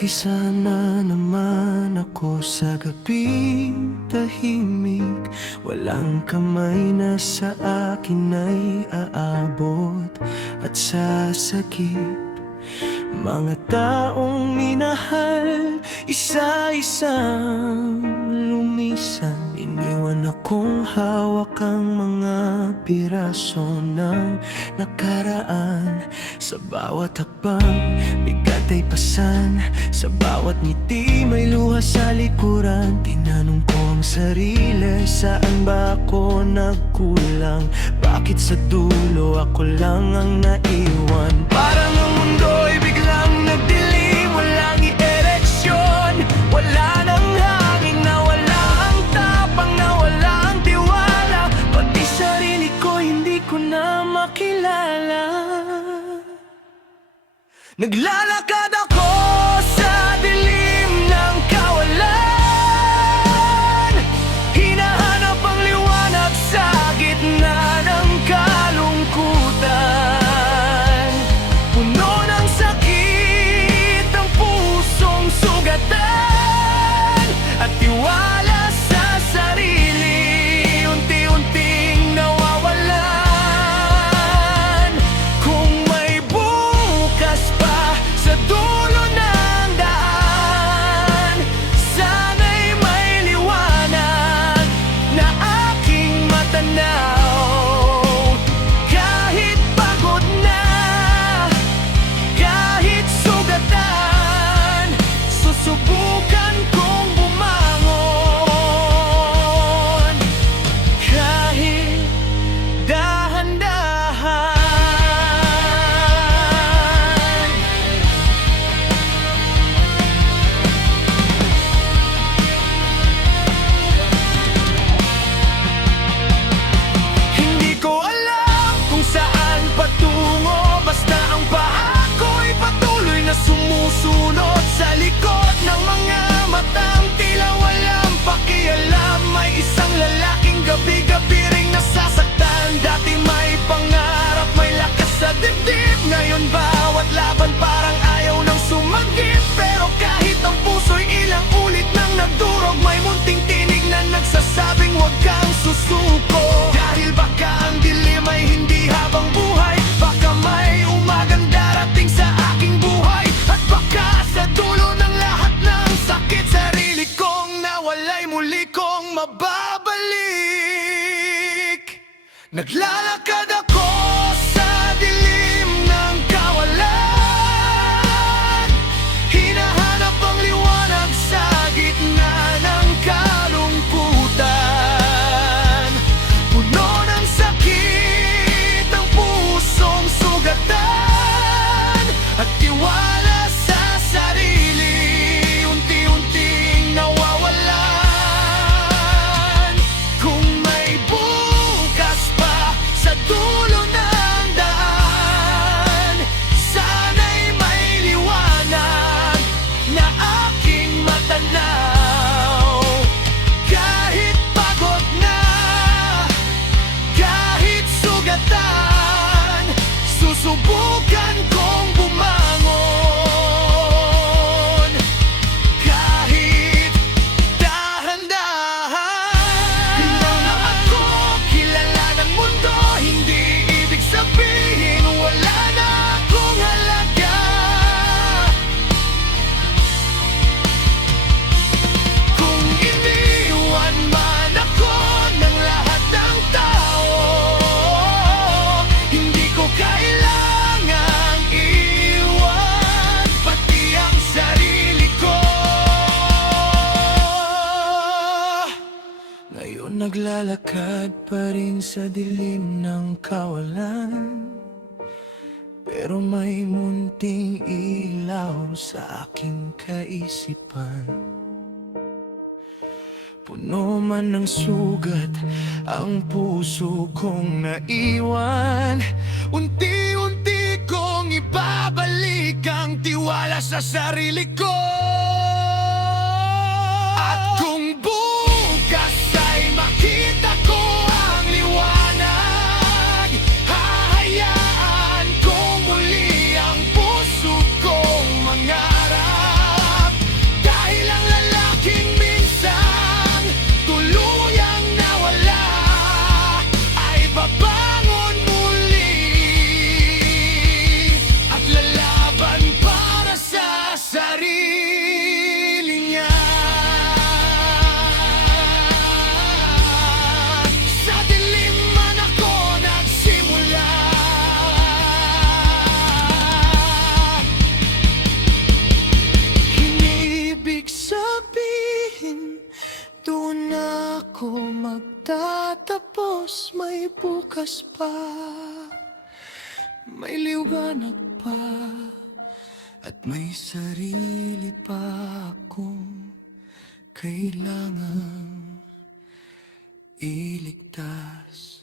Mag-isa na naman ako sa gabing tahimik. Walang kamay na sa akin ay aabot at sasakit. Mga taong minahal, isa-isang lumisan. Iniwan akong hawak ang mga piraso ng nakaraan. Sa bawat hakbang, bigat ay pasan. Sa bawat ngiti, may luha sa likuran. Tinanong ko ang sarili, saan ba ako nagkulang? Bakit sa dulo ako lang ang naiwan? Parang ang mundo'y biglang nagdilim. Walang i-ereksyon, wala nang hangin, nawala ang tapang, nawala ang tiwala. Pati sarili ko hindi ko na makilala. Naglalakad ako sa dilim ng kawalan. Hinahanap ang liwanag sa gitna ng kalungkutan. Puno ng sakit ang pusong sugatan, at tiwala sa sarili unti-unting nawawalan. Kung may bukas pa sa dulo ng daan, sana'y may liwanag na aking matanaw. Kahit pagod na, kahit sugatan, susubukan kong bumangon. Kahit dahan-dahan. Hindi ko alam kung saan patungo, basta ang paa ko'y patuloy na sumusunod sa likod ng mga matang tila walang pakialam. May isang lalaking gabi-gabi ring nasasaktan. Dati may pangarap, may lakas sa dibdib. Ngayon bawat laban parang ayaw nang sumagip. Pero kahit ang puso'y ilang ulit nang nagdurog, may munting tinig na nagsasabing huwag kang susuko. Dahil baka ang dilim ay hindi habang buhay, baka may umagang darating sa aking buhay. At baka sa dulo ng lahat ng sakit, sarili kong nawalay muli kong mababalik. Naglalakad ako sa dilim ng kawalan. Hinahanap ang liwanag sa gitna ng kalungkutan. Puno ng sakit ang pusong sugatan, at tiwala sa sarili unti-unting nawawalan. Kung may bukas pa sa dulo ng daan, sana'y may liwanag na aking matanaw. Kahit pagod na, kahit sugatan, susubukan kong bumangon. Kahit dahan-dahan. Hindi na ako kilala ng mundo, hindi ibig sabihin wala na akong halaga. Kung iniwan man ako ng lahat ng tao, hindi ko kailangang iwan pati ang sarili ko. Ngayon naglalakad pa rin sa dilim ng kawalan, pero may munting ilaw sa aking kaisipan. Puno man ng sugat ang puso kong naiwan, unti-unti kong ibabalik ang tiwala sa sarili ko. At kung bukas ay makita ko ang liwanag, hahayaan kong muli ang puso kong mangarap. bukas pa, may liwanag pa, at may sarili pa akong kailangang iligtas.